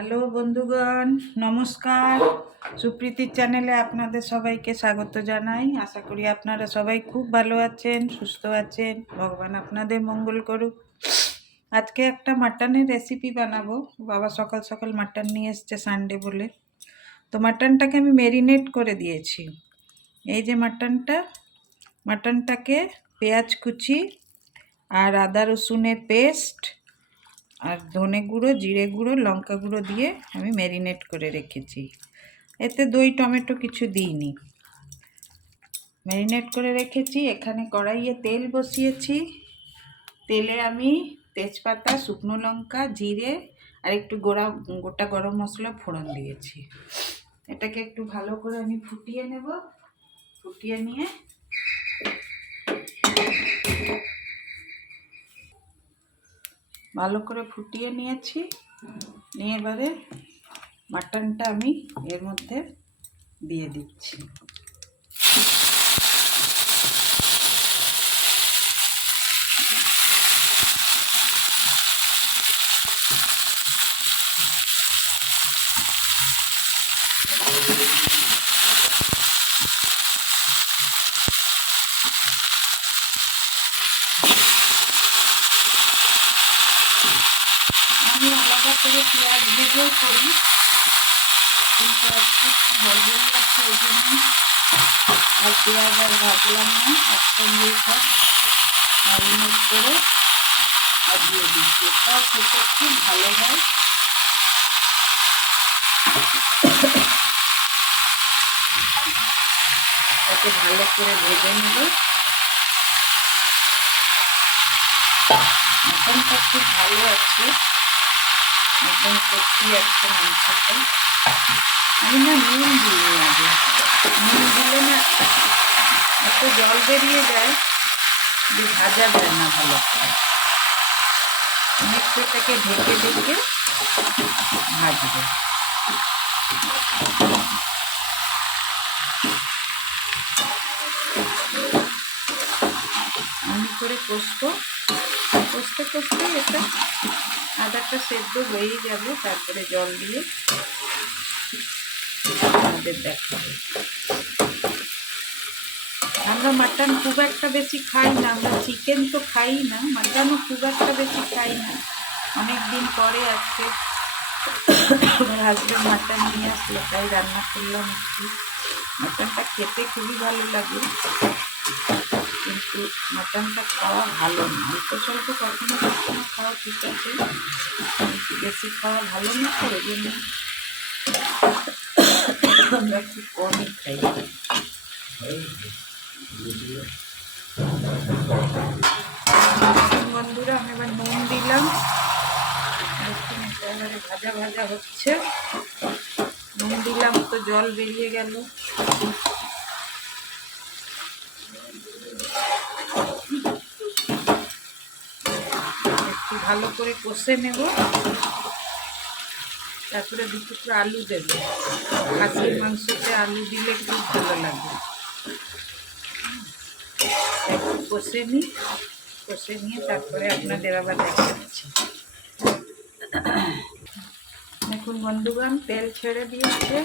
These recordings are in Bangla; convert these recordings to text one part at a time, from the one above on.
হ্যালো বন্ধুগণ, নমস্কার। সুপ্রীতির চ্যানেলে আপনাদের সবাইকে স্বাগত জানাই। আশা করি আপনারা সবাই খুব ভালো আছেন, সুস্থ আছেন। ভগবান আপনাদের মঙ্গল করুক। আজকে একটা মাটনের রেসিপি বানাবো। বাবা সকাল সকাল মাটন নিয়ে এসছে সানডে বলে। তো মাটনটাকে আমি ম্যারিনেট করে দিয়েছি। এই যে মাটনটাকে পেঁয়াজ কুচি আর আদা রসুনের পেস্ট আর ধনে গুঁড়ো, জিরে গুঁড়ো, লঙ্কা গুঁড়ো দিয়ে আমি ম্যারিনেট করে রেখেছি। এতে দই টমেটো কিছু দিইনি, ম্যারিনেট করে রেখেছি। এখানে কড়াইয়ে তেল বসিয়েছি। তেলে আমি তেজপাতা, শুকনো লঙ্কা, জিরে আর একটু গোটা গরম মশলা ফোড়ন দিয়েছি। এটাকে একটু ভালো করে আমি ফুটিয়ে নেব। ফুটিয়ে নিয়ে ভালো করে ফুটিয়ে নিয়েছি। নিয়ে এবারে মাটনটা আমি এর মধ্যে দিয়ে দিচ্ছি। আমি আলাদা করে পেঁয়াজ ভেজেও করি, কিন্তু আজকে হলুদ আছে ওই জন্য আর পেঁয়াজ আর ভাজলাম না, একসঙ্গেই সব ম্যারিনেট করে আর দিয়ে দিচ্ছি। এটাও খেতে খুব ভালো হয়। এটাকে ভালো করে ভেজে নেব। মাটনটা খুব ভালো আছে, একদম কচি আছে মাংসটা। আমি না নুন দিই আগে, নুন দিলে না এত জল বেরিয়ে যায় যে ভাজা যায় না ভালো করে। একটু এটাকে ঢেকে ঢেকে ভাজবো। আমি করে কষতে কষতে এটা আদাটা সেদ্ধ হয়ে যাবে। তারপরে জল দিয়ে আমাদের দেখাবো। আমরা মাটন খুব একটা বেশি খাই না, আমরা চিকেন তো খাই না, মাটনও খুব একটা বেশি খাই না। অনেক দিন পরে আজকে আমার হাজব্যান্ড মাটন নিয়ে আসলো, তাই রান্না করলাম একটু। মাটনটা খেতে খুবই ভালো লাগে, কিন্তু মাটনটা খাওয়া ভালো না। অল্প স্বল্প কখনো কখনো খাওয়া ঠিক আছে, বেশি খাওয়া ভালো না। তো ওই জন্য আমরা একটু কমই খাই। বন্ধুরা, আমি এবার নুন দিলাম। এবারে ভাজা ভাজা হচ্ছে। নুন দিলাম তো জল বেরিয়ে গেল। একটু ভালো করে কষে নেব। তারপরে দু টুকরো আলু দেবো। খাসির মাংসতে আলু দিলে খুব ভালো লাগে। একটু কষে নিয়ে তারপরে আপনাদের আবার দেখাচ্ছি। দেখুন বন্ধুগণ, তেল ছেড়ে দিয়েছে।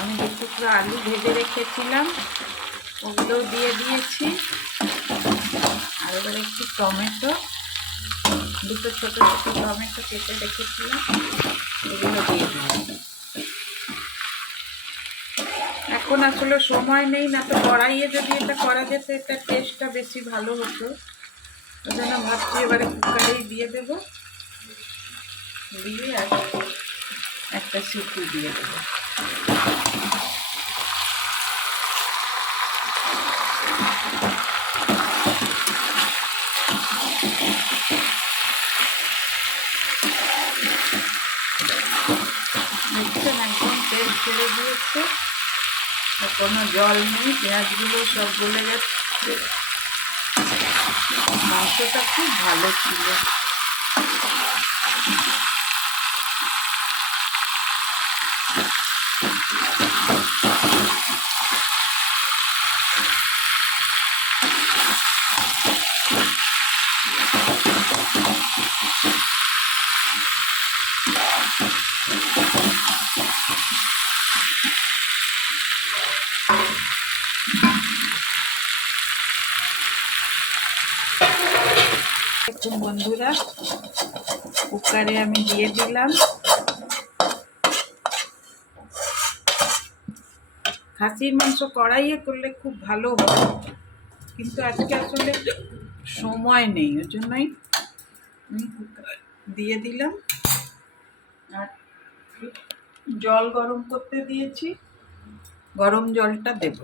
আমি দু টুকরো আলু ভেজে রেখেছিলাম, ওগুলোও দিয়ে দিয়েছি। আর এবার একটু টমেটো, দুটো ছোটো ছোটো টমেটো কেটে রেখেছিলাম, এগুলো দিয়ে দিলাম। এখন আসলে সময় নেই, না তো কড়াইয়ে যদি এটা করা যেত এটা টেস্টটা বেশি ভালো হতো। ওই জন্য ভাবছি এবারে কুকারেই দিয়ে দেবো, দিয়ে আর একটা সিটি দিয়ে দেবো। দেখছেন একদম তেল ছেড়ে দিয়েছে, কোনো জল নেই, পেঁয়াজগুলো সব গলে যাচ্ছে। মাংসটা খুব ভালো ছিল। বন্ধুরা, কুকারে আমি দিয়ে দিলাম। খাসির মাংস কড়াইয়ে করলে খুব ভালো হয়, কিন্তু আজকে আসলে সময় নেই, ওই জন্যই আমি কুকার দিয়ে দিলাম। আর জল গরম করতে দিয়েছি, গরম জলটা দেব।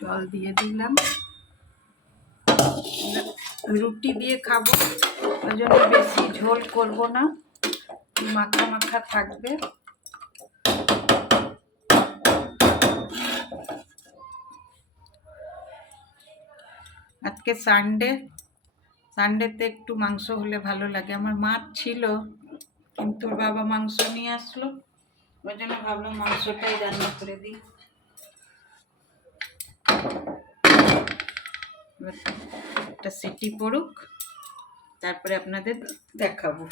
জল দিয়ে দিলাম। রুটি দিয়ে খাবো, ওই জন্য বেশি ঝোল করব না, মাখা মাখা থাকবে। আজকে সানডেতে একটু মাংস হলে ভালো লাগে। আমার মাছ ছিল, কিন্তু বাবা মাংস নিয়ে আসলো, ওই জন্য ভাবলাম মাংসটাই রান্না করে দিই। একটা সিটি পড়ুক, তারপরে আপনাদের দেখাবো।